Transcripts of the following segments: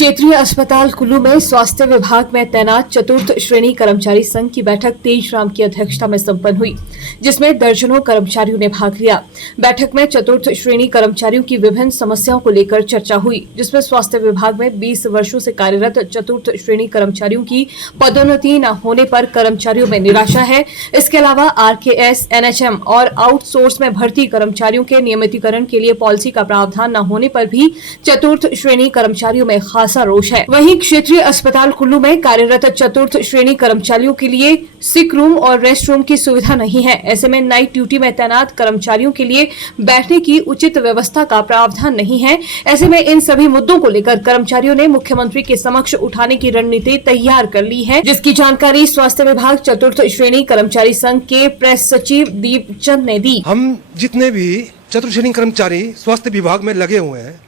क्षेत्रीय अस्पताल कुल्लू में स्वास्थ्य विभाग में तैनात चतुर्थ श्रेणी कर्मचारी संघ की बैठक तेज राम की अध्यक्षता में संपन्न हुई, जिसमें दर्जनों कर्मचारियों ने भाग लिया। बैठक में चतुर्थ श्रेणी कर्मचारियों की विभिन्न समस्याओं को लेकर चर्चा हुई, जिसमें स्वास्थ्य विभाग में 20 वर्षों से कार्यरत चतुर्थ श्रेणी कर्मचारियों की पदोन्नति न होने पर कर्मचारियों में निराशा है। इसके अलावा आरकेएस, एनएचएम और आउटसोर्स में भर्ती कर्मचारियों के नियमितीकरण के लिए पॉलिसी का प्रावधान न होने पर भी चतुर्थ श्रेणी कर्मचारियों में खासा रोष है। वहीं क्षेत्रीय अस्पताल कुल्लू में कार्यरत चतुर्थ श्रेणी कर्मचारियों के लिए सिक रूम और रेस्ट रूम की सुविधा नहीं है। ऐसे में नाइट ड्यूटी में तैनात कर्मचारियों के लिए बैठने की उचित व्यवस्था का प्रावधान नहीं है। ऐसे में इन सभी मुद्दों को लेकर कर्मचारियों ने मुख्यमंत्री के समक्ष उठाने की रणनीति तैयार कर ली है, जिसकी जानकारी स्वास्थ्य विभाग चतुर्थ श्रेणी कर्मचारी संघ के प्रेस सचिव दीपचंद ने दी। हम जितने भी चतुर्थ श्रेणी कर्मचारी स्वास्थ्य विभाग में लगे हुए हैं,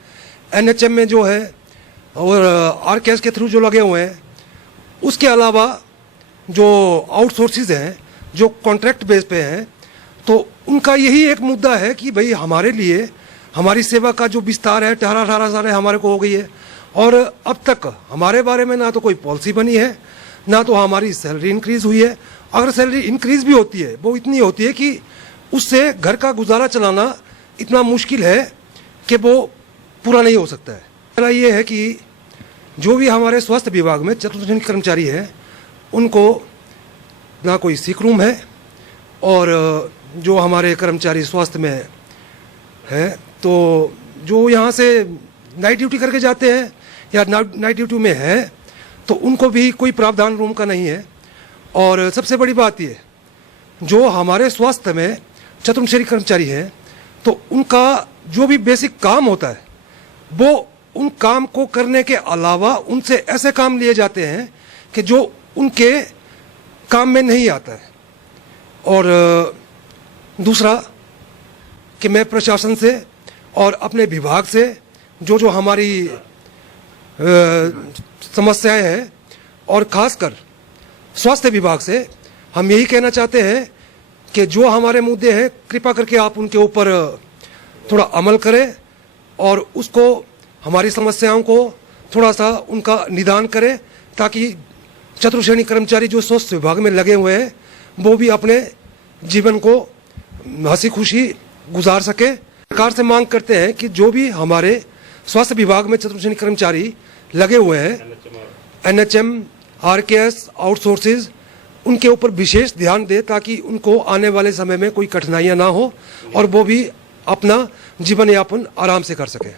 एनएचएम में जो है और आरकेएस के थ्रू जो लगे हुए हैं, उसके अलावा जो आउटसोर्सेज हैं, जो कॉन्ट्रैक्ट बेस पे हैं, तो उनका यही एक मुद्दा है कि भाई हमारे लिए हमारी सेवा का जो विस्तार है 18 साल हमारे को हो गई है और अब तक हमारे बारे में ना तो कोई पॉलिसी बनी है, ना तो हमारी सैलरी इंक्रीज हुई है। अगर सैलरी इंक्रीज भी होती है वो इतनी होती है कि उससे घर का गुजारा चलाना इतना मुश्किल है कि वो पूरा नहीं हो सकता है। पहला ये है कि जो भी हमारे स्वास्थ्य विभाग में चतुर्थ श्रेणी कर्मचारी हैं, उनको ना कोई सिक रूम है और जो हमारे कर्मचारी स्वास्थ्य में हैं, तो जो यहाँ से नाइट ड्यूटी करके जाते हैं या नाइट ड्यूटी में है, तो उनको भी कोई प्रावधान रूम का नहीं है। और सबसे बड़ी बात ये, जो हमारे स्वास्थ्य में चतुर्थ श्रेणी कर्मचारी हैं, तो उनका जो भी बेसिक काम होता है वो उन काम को करने के अलावा उनसे ऐसे काम लिए जाते हैं कि जो उनके काम में नहीं आता है। और दूसरा कि मैं प्रशासन से और अपने विभाग से जो हमारी समस्याएं हैं और खासकर स्वास्थ्य विभाग से हम यही कहना चाहते हैं कि जो हमारे मुद्दे हैं, कृपा करके आप उनके ऊपर थोड़ा अमल करें और उसको हमारी समस्याओं को थोड़ा सा उनका निदान करें, ताकि चतुर्थ श्रेणी कर्मचारी जो स्वास्थ्य विभाग में लगे हुए हैं वो भी अपने जीवन को हंसी खुशी गुजार सके। सरकार से मांग करते हैं कि जो भी हमारे स्वास्थ्य विभाग में चतुर्थ श्रेणी कर्मचारी लगे हुए हैं, एनएचएम, आरकेएस, आउटसोर्सेज, उनके ऊपर विशेष ध्यान दे ताकि उनको आने वाले समय में कोई कठिनाइयां ना हो और वो भी अपना जीवन यापन आराम से कर सकें।